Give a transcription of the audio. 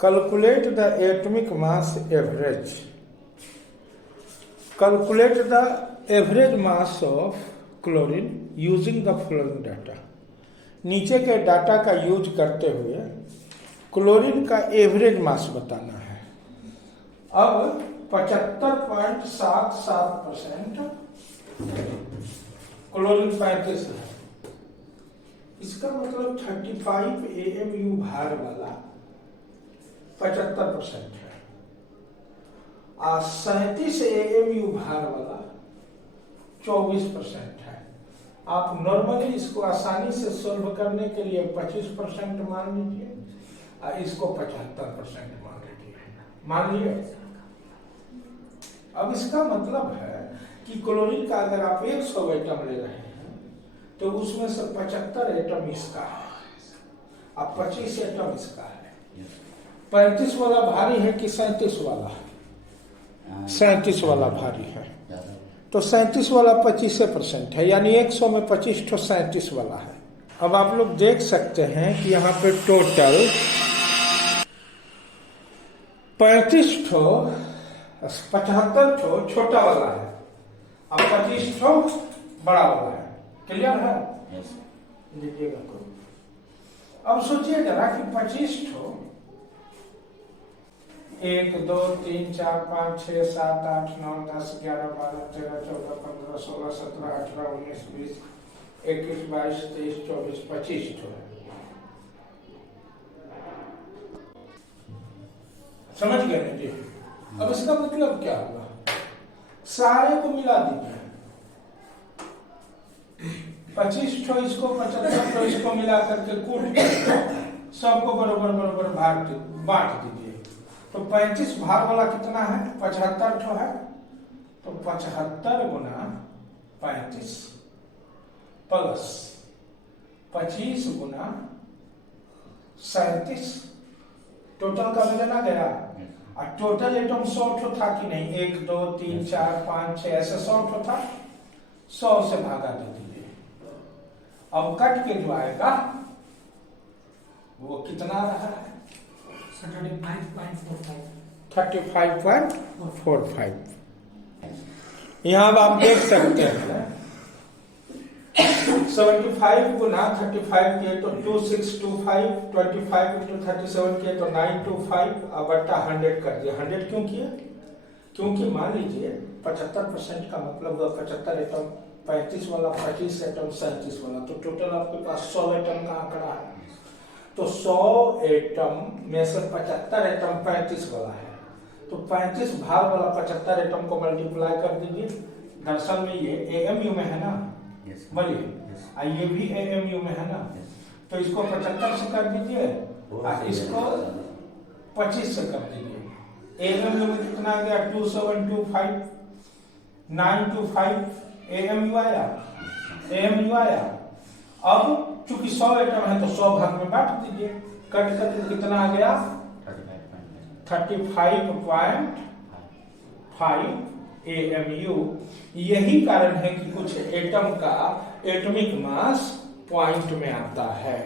Calculate the atomic mass average. Calculate the average mass of chlorine using the following data. नीचे के data का use करते हुए chlorine का एवरेज मास बताना है। अब 75.77% क्लोरीन 35 है, इसका मतलब 35 AMU भार वाला 75% है और 37 AMU भार वाला 24% है। आप नॉर्मली इसको आसानी से सोल्व करने के लिए 25% मान लीजिए और इसको 75% मान लिए। अब इसका मतलब है कि क्लोरीन का अगर आप 100 एटम ले रहे हैं तो उसमें से 75 एटम इसका है और 25 एटम इसका है। 35 वाला भारी है कि 37 वाला? 37 वाला भारी है, तो 37 वाला 25% है, यानी 100 में 25 तो 37 वाला है। अब आप लोग देख सकते हैं कि यहाँ पे टोटल 35 ठो 75 ठो छोटा वाला है और 25 ठो बड़ा वाला है। क्लियर है? देखिएगा तो अब सोचिए जरा कि 25 ठो 1 2 3 4 5 6 7 8 9 10 11 12 13 14 15 16 17 18 19 20 21 22 23 24 25 ठो है। समझ गए ना जी? अब इसका मतलब क्या हुआ? सारे को मिला दीजिए, 25 ठो इसको 75 ठो इसको मिला करके कूट सबको बराबर बराबर बांट दीजिए। तो 35 भाग वाला कितना है? 75 ठो है, तो 75 गुना 35 प्लस 25 गुना 37, टोटल का वजन आ गया। और टोटल एटम 100 ठो था कि नहीं? 1 2 3 4 5 6 ऐसे 100 ठो था, 100 से भागा दे दीजिए। अब कट के जो आएगा वो कितना रहा है? 35.45। यहाँ आप देख सकते हैं 75 गुना 35 किए तो 2625, 25 into 37 किए तो 925 और बट्टा 100 कर दिया। 100 क्यों किया? क्योंकि मान लीजिए 75% का मतलब हुआ 75 एटम, 35 वाला 25 एटम, 37 वाला, तो टोटल आपके पास 100 एटम का आंकड़ा है। तो 100 एटम में से 75 एटम 35 वाला है, तो 35 भाग वाला 75 एटम को मल्टीप्लाई कर दीजिए। दरअसल में ये AMU में है ना, बोलिए, ये भी AMU में है ना, तो इसको 75 से कर दीजिए और इसको 25 से कर दीजिए। AMU में कितना आ गया? 2725, 925 AMU आया। अब चूंकि 100 एटम है तो 100 भाग में बांट दीजिए। कट कर कितना आ गया? 35.5 AMU। यही कारण है कि कुछ एटम का एटॉमिक मास पॉइंट में आता है।